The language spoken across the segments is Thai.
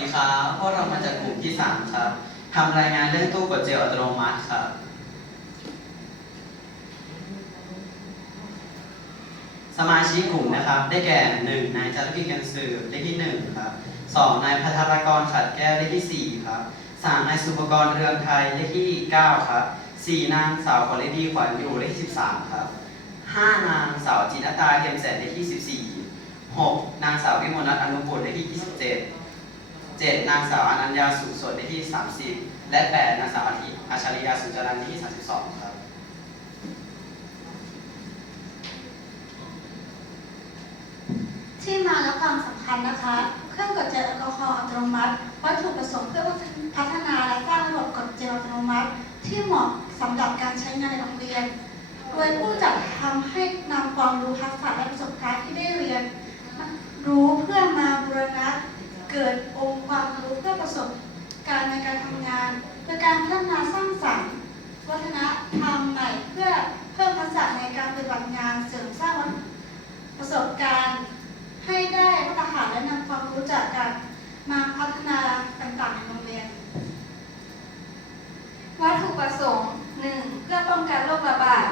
ดีครับพวกเรามาจากกลุ่มที่ 3 ครับทำรายงานเรื่องตู้กดเจลอัตโนมัติครับ สมาชิกกลุ่มนะครับ ได้แก่ 1. นายจารุกิจกันสืบเลขที่ 1 ครับ 2. นายพัทรกรขัดแก้วเลขที่ 4 ครับ 3. นายสุภกรเรืองไทยเลขที่ 9 ครับ 4. นางสาวขวัญฤดีขวัญอยู่เลขที่ 13 ครับ 5. นางสาวจินตาเทียมแสนเลขที่ 14 6. นางสาววิมลนัทอนุบุตรเลขที่ 27 7. นางสาวอนัญญาสุขสดเลขที่ 30 และ 8. นางสาวอาทิอัชริยาสุจรันเลขที่ 32 ครับ ที่มาและความสำคัญนะคะ เครื่องกดเจลแอลกอฮอล์อัตโนมัติ วัตถุประสงค์เพื่อพัฒนาและสร้างระบบกดเจลอัตโนมัติ ที่เหมาะสำหรับการใช้งานในโรงเรียน โดยผู้จัดทำให้นำความรู้ทักษะและประสบการณ์ที่ได้เรียน รู้เพื่อมาบูรณะเกิดองค์ความรู้เพื่อประสบการณ์ในการทำงานโดยการพัฒนาสร้างสรรค์ วัฒนธรรมใหม่เพื่อเพิ่มทักษะในการปฏิบัติงานเสริมสร้างประสบการณ์ ให้ได้มาตรฐานและนำความรู้จากการมาพัฒนาต่างๆในโรงเรียน วัตถุประสงค์ 1. เพื่อป้องกันโรคระบาด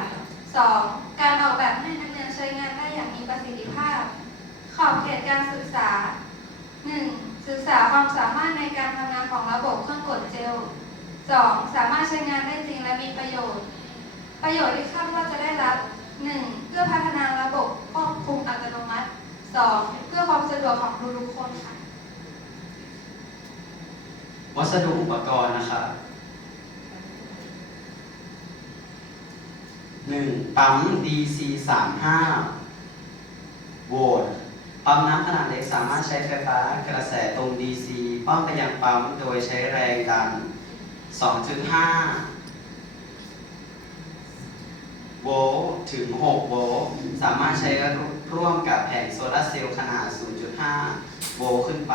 2. การออกแบบให้นักเรียนใช้งานได้อย่างมีประสิทธิภาพ ขอบเขตการศึกษา 1. ศึกษาความสามารถในการทำงานของระบบเครื่องกดเจล 2. สามารถใช้งานได้จริงและมีประโยชน์ ประโยชน์ที่คาดว่าจะได้รับ 1. เพื่อพัฒนาระบบควบคุมอัตโนมัติ 2. เพื่อความสะดวกของทุกๆคนค่ะ วัสดุอุปกรณ์นะครับ 1. ปั๊ม DC 35โวลต์ ปั๊มน้ำขนาดเล็กสามารถใช้ไฟฟ้ากระแสตรง DC ป้อนไปยังปั๊มโดยใช้แรงดัน 2.5 โวลต์ถึง 6 โวลต์สามารถใช้ร่วมกับแผงโซลาร์เซลล์ขนาด 0.5 โวลต์ขึ้นไป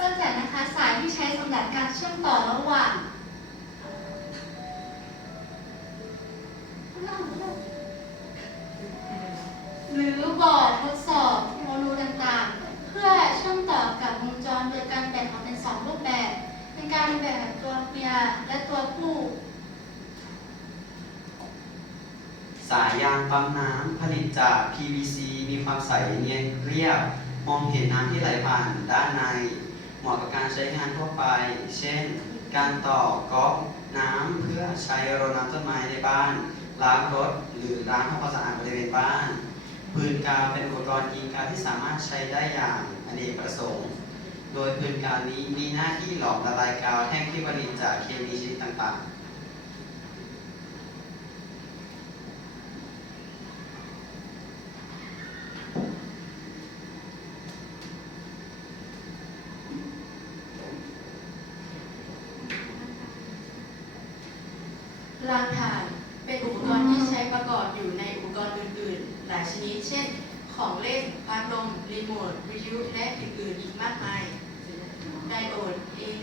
ตั้งแต่นะคะสายที่ใช้สำหรับการเชื่อมต่อระหว่างายางปั๊มน้ำผลิตจาก PVC มีความใสเนียนเรียบ มองเห็นน้ำที่ไหลผ่านด้านใน เหมาะกับการใช้งานทั่วไป เช่น การต่อก๊อกน้ำเพื่อใช้รดน้ำต้นไม้ในบ้าน ล้างรถ หรือล้างทำความสะอาดบริเวณบ้าน ปืนกาเป็นอุปกรณ์ยิงกาที่สามารถใช้ได้อย่างอเนกประสงค์ โดยปืนกาวนี้มีหน้าที่หลอมละลายกาวแท่งที่ผลิตจากเคมีชนิดต่างๆ รางถ่านเป็นอุปกรณ์ที่ใช้ประกอบอยู่ในอุปกรณ์อื่น ๆ หลายชนิด เช่น ของเล่นพัดลม รีโมท วิทยุ และอื่น ๆ อีกมากมาย ไดโอด A1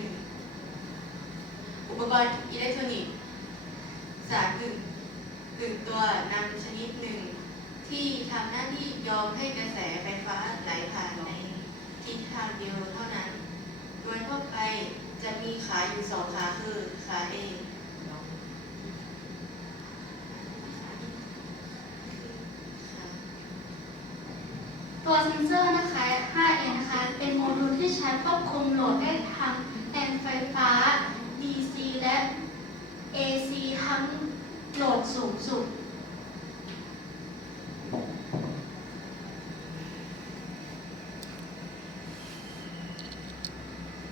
อุปกรณ์อิเล็กทรอนิกส์ สารกึ่งกึ่งตัวนำชนิดหนึ่ง ที่ทำหน้าที่ยอมให้กระแสไฟฟ้าไหลผ่านในทิศทางเดียวเท่านั้น โดยทั่วไปจะมีขาอยู่สองขาคือขา A ตัวเซนเซอร์นะคะ 5A นะคะ เป็นโมดูลที่ใช้ควบคุมโหลดได้ทั้งแอนไฟฟ้า DC และ AC ทั้งโหลดสูงสุด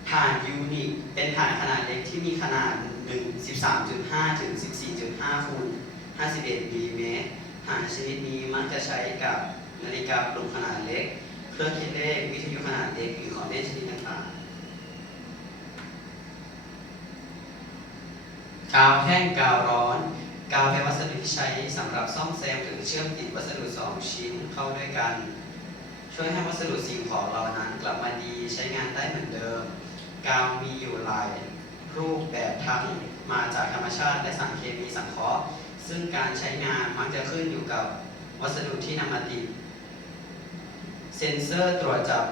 ถานยูนิคเป็นถานขนาดเล็กที่มีขนาด 1 13.5 ถึง 14.5คูณ51มิลลิเมตรถานชนิดนี้มักจะใช้กับ นาฬิกาปลุกขนาดเล็ก เครื่องคิดเลข วิทยุขนาดเล็กหรือของเล่นชนิดต่างๆกาวแห้งกาวร้อน กาวเป็นวัสดุที่ใช้สำหรับซ่อมแซมหรือเชื่อมติดวัสดุสองชิ้นเข้าด้วยกัน ช่วยให้วัสดุสิ่งของเหล่านั้นกลับมาดีใช้งานได้เหมือนเดิม กาวมีอยู่หลายรูปแบบทั้งมาจากธรรมชาติและสารเคมีสังเคราะห์ซึ่งการใช้งานมักจะขึ้นอยู่กับวัสดุที่นำมาติด เซ็นเซอร์ตรวจจับ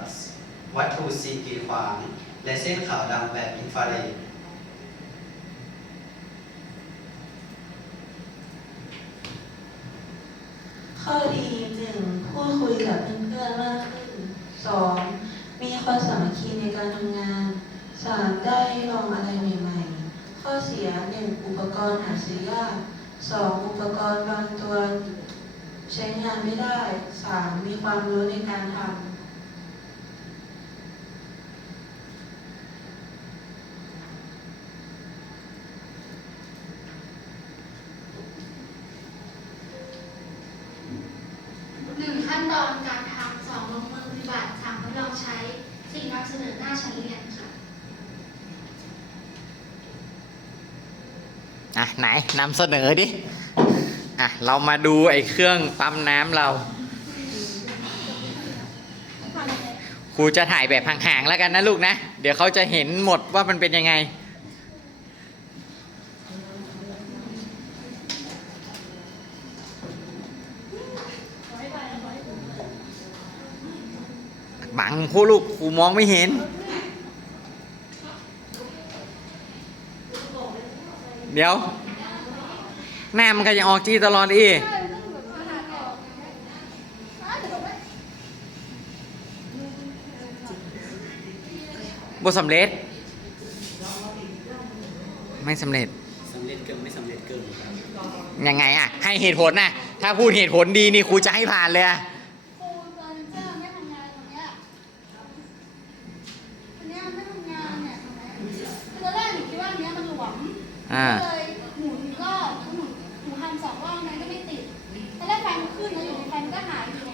วัตถุสีกีดขวาง และเส้นขาวดำแบบอินฟราเรดข้อดีหนึ่งพูดคุยกับเพื่อนๆมากขึ้นสองมีความสามัคคีในการทำงานสามได้ลองอะไรใหม่ๆ ข้อเสียหนึ่งอุปกรณ์หาซื้อยากสองอุปกรณ์บางตัว ใช้งานไม่ได้สามมีความรู้ในการทำหนึ่งขั้นตอนการทำสองลงมือปฏิบัติสามทดลองใช้สี่นำเสนอหน้าชั้นเรียนค่ะอะไหนนำเสนอดิ อะ เรามาดูไอ้เครื่องปั๊มน้ำเรา ครูจะถ่ายแบบห่างๆแล้วกันนะลูกนะ เดี๋ยวเขาจะเห็นหมดว่ามันเป็นยังไง บังผู้ลูกครูมองไม่เห็นเดี๋ยว หน้ามันก็ยังออกจีตลอดอีบทสำเร็จ ไม่สำเร็จสำเร็จเกินไม่สำเร็จเกินครับยังไงอะ ให้เหตุผลนะถ้าพูดเหตุผลดีนี่ครูจะให้ผ่านเลยอะครูตอนเจ้า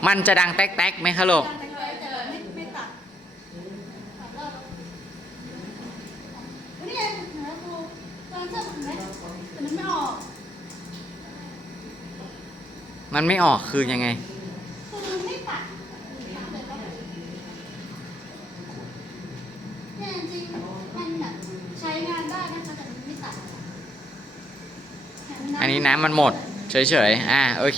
มันจะดังแต๊กๆไหมคะลูกแต่ไม่ไม่ตัดตัดรอบแล้วนี่ไงเห็นไหมครูตอนเจ้าเห็นไหมแต่มันไม่ออกมันไม่ออกคือยังไงคือมันไม่ตัดเนี่ยจริงๆมันแบบใช้งานได้นะคะแต่มันไม่ตัดอันนี้น้ำมันหมด เฉยๆ อ่า โอเค